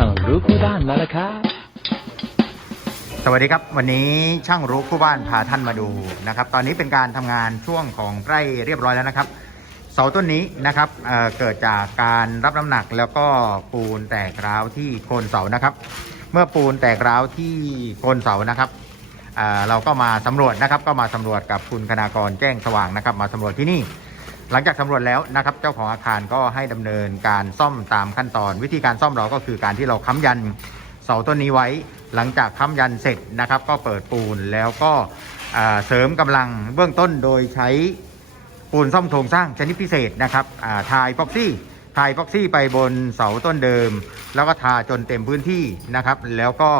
ช่างรู้คู่บ้านมาแล้วครับ สวัสดีครับ วันนี้ช่างรู้คู่บ้านพาท่านมาดูนะครับ ตอนนี้เป็นการทำงานช่วงของใกล้เรียบร้อยแล้วนะครับ เสาต้นนี้นะครับเเกิดจากการรับน้ำหนักแล้วก็ปูนแตกร้าวที่โคนเสานะครับ เมื่อปูนแตกร้าวที่โคนเสานะครับเเราก็มาสำรวจนะครับ ก็มาสำรวจกับคุณคณากรแจ้งสว่างนะครับ มาสำรวจที่นี่ หลังจากสำรวจแล้วนะครับเจ้าของอาคารก็ให้ดำเนินการซ่อมตามขั้นตอน วิธีการซ่อมเราก็คือการที่เราค้ำยันเสาต้นนี้ไว้ หลังจากค้ำยันเสร็จนะครับ ก็เปิดปูนแล้วก็เสริมกำลังเบื้องต้นโดยใช้ปูนซ่อมโครงสร้างชนิดพิเศษนะครับาทายฟ็อกซี่ทายฟ็อกซี่ไปบนเสาต้นเดิม แล้วก็ทาจนเต็มพื้นที่นะครับ แล้วก็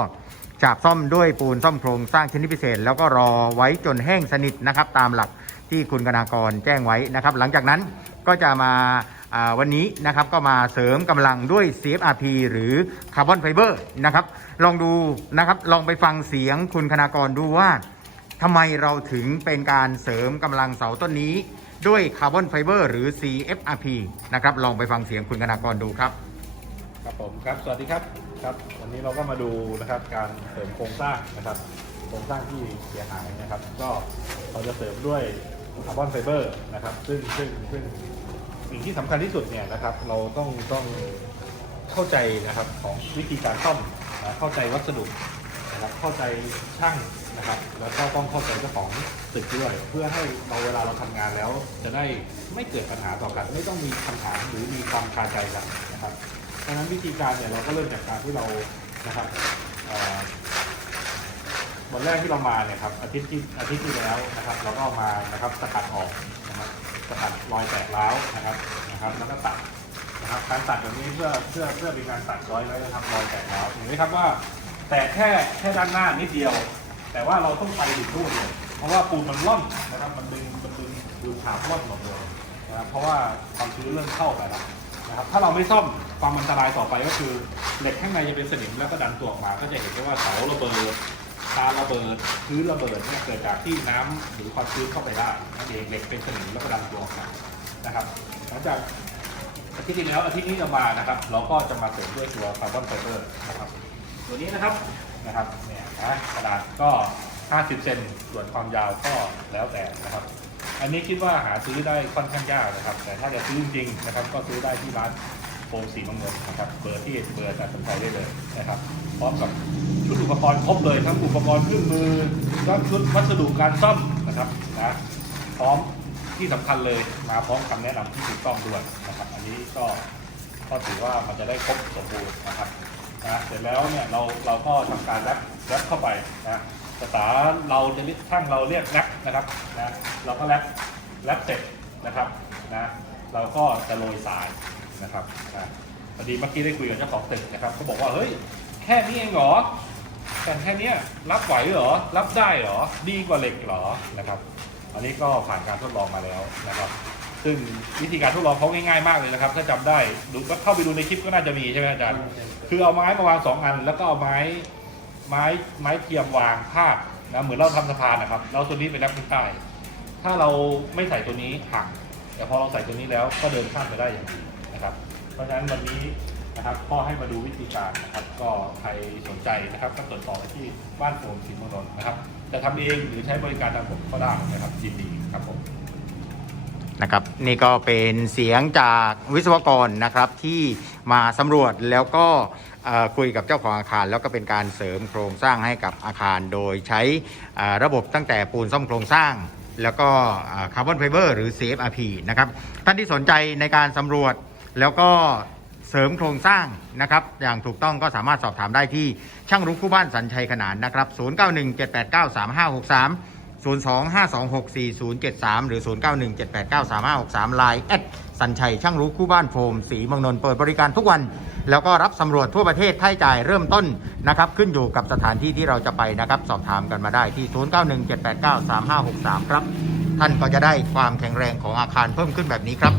ฉาบซ่อมด้วยปูนซ่อมโครงสร้างชนิดพิเศษ แล้วก็รอไว้จนแห้งสนิทนะครับตามหลัก ที่คุณกนากรแจ้งไว้นะครับ หลังจากนั้นก็จะมาวันนี้นะครับก็มาเสริมกำลังด้วย CFRP หรือคาร์บอนไฟเบอร์นะครับ ลองดูนะครับลองไปฟังเสียงคุณคณากรดูว่าทำไมเราถึงเป็นการเสริมกำลังเสาต้นนี้ ด้วยคาร์บอนไฟเบอร์หรือ CFRP นะครับลองไปฟังเสียงคุณคณากรดูครับ ครับผมครับ สวัสดีครับครับ วันนี้เราก็มาดูนะครับการเสริมโครงสร้างนะครับ โครงสร้างที่เสียหายนะครับ ก็เราจะเสริมด้วย คาร์บอนไฟเบอร์นะครับ ซึ่งซึ่งซึ่งสิ่งที่สำคัญที่สุดเนี่ยนะครับ เราต้องต้องเข้าใจนะครับของวิธีการซ่อมนะเข้าใจวัสดุนะครับ เข้าใจช่างนะครับ แล้วก็ต้องเข้าใจเจ้าของตึกด้วย เพื่อให้เราเวลาเราทำงานแล้ว จะได้ไม่เกิดปัญหาต่อกัน ไม่ต้องมีคำถามหรือมีความคาใจกันนะครับดังนั้นวิธีการเนี่ยเราก็เริ่มจากการที่เรานะครับเอ่อ วันแรกที่เรามาเนี่ยครับอาทิตย์ที่อาทิตย์ที่แล้วนะครับ เราก็มานะครับสกัดออกนะครับสกัดรอยแตกร้าวนะครับนะครับ แล้วก็ตัดนะครับการตัดแบบนี้เพื่อเพื่อเพื่อเป็นการตัดรอยไว้นะครับรอยแตกร้าวเห็นไหมครับว่าแตกแค่แค่ด้านหน้านิดเดียว แต่ว่าเราต้องไปถึงนู่นเลยเพราะว่าปูนมันร่อนนะครับมันดึงมันดึงดูดฉาบร่อนหมดเลยนะครับเพราะว่าความชื้นเริ่มเข้าไปแล้วนะครับถ้าเราไม่ซ่อมความอันตรายต่อไปก็คือเหล็กข้างในจะเป็นสนิมแล้วก็ดันตัวออกมา ก็จะเห็นได้ว่าเสาระเบิด คานระเบิดพื้นระเบิดเนี่ยเกิดจากที่น้ำหรือความชื้นเข้าไปได้นั่นเองเหล็กเป็นสนิมแล้วก็ดันตัวออกมานะครับหลังจากอาทิตย์ที่แล้วอาทิตย์นี้เรามานะครับ เราก็จะมาเสริมด้วยตัวคาร์บอนไฟเบอร์นะครับตัวนี้นะครับนะครับเนี่ยนะกระดาษก็ 50 เซนส่วนความยาวก็แล้วแต่นะครับ อันนี้คิดว่าหาซื้อได้ค่อนข้างยากนะครับ แต่ถ้าจะซื้อจริงๆนะครับ ก็ซื้อได้ที่ร้าน โฟมสีมังเงินนะครับเบอร์ที่เบอร์อาจารย์สนใจได้เลยนะครับพร้อมกับชุดอุปกรณ์ครบเลยทั้งอุปกรณ์เครื่องมือทั้งชุดวัสดุการซ่อมนะครับนะพร้อมที่สำคัญเลยมาพร้อมคำแนะนำที่ถูกต้องด้วยนะครับ อันนี้ก็ก็ถือว่ามันจะได้ครบสมบูรณ์นะครับนะเสร็จแล้วเนี่ยเราเราก็ทำการแรปแรปเข้าไปนะภาษาเราจะเรียกช่างเราเรียกแรปนะครับนะเราก็แรปแลบเสร็จนะครับนะเราก็จะโรยทราย นะครับพอดีเมื่อกี้ได้คุยกับเจ้าของตึกนะครับเขาบอกว่าเฮ้ยแค่นี้เองเหรอแต่แค่นี้รับไหวเหรอ รับได้เหรอ ดีกว่าเหล็กเหรอนะครับ อันนี้ก็ผ่านการทดลองมาแล้วนะครับ ซึ่งวิธีการทดลองเขาง่ายๆมากเลยนะครับ ถ้าจำได้ดูก็เข้าไปดูในคลิปก็น่าจะมีใช่ไหมอาจารย์ คือเอาไม้มาวางสองอัน แล้วก็เอาไม้ไม้ไม้เทียมวางพาดนะเหมือนเราทำสะพานนะครับ เราตัวนี้เป็นแรปข้างใต้ ถ้าเราไม่ใส่ตัวนี้หักแต่พอเราใส่ตัวนี้แล้วก็เดินข้ามไปได้อย่างดี นะครับ เพราะฉะนั้นวันนี้นะครับก็ให้มาดูวิธีการนะครับ ก็ใครสนใจนะครับ ก็ตรวจสอบไปที่บ้านโฟมสินมนนท์นะครับ จะทำเองหรือใช้บริการทางผมก็ได้นะครับยินดีครับผมนะครับนี่ก็เป็นเสียงจากวิศวกรนะครับที่มาสำรวจแล้วก็คุยกับเจ้าของอาคาร แล้วก็เป็นการเสริมโครงสร้างให้กับอาคาร โดยใช้ระบบตั้งแต่ปูนซ่อมโครงสร้าง แล้วก็คาร์บอนไฟเบอร์หรือ CFRP นะครับท่านที่สนใจในการสำรวจ แล้วก็เสริมโครงสร้างนะครับ อย่างถูกต้องก็สามารถสอบถามได้ที่ช่างรุกคู่บ้านสัญชัยขนานนะครับ 0917893563 025264073 หรือ 0917893563 Line แอดสัญชัยช่างรู้คู่บ้านโฟม สีเมืองนนท์เปิดบริการทุกวัน แล้วก็รับสำรวจทั่วประเทศค่าจ่ายเริ่มต้นนะครับ ขึ้นอยู่กับสถานที่ที่เราจะไปนะครับ สอบถามกันมาได้ที่ 0917893563 ครับ ท่านก็จะได้ความแข็งแรงของอาคารเพิ่มขึ้นแบบนี้ครับ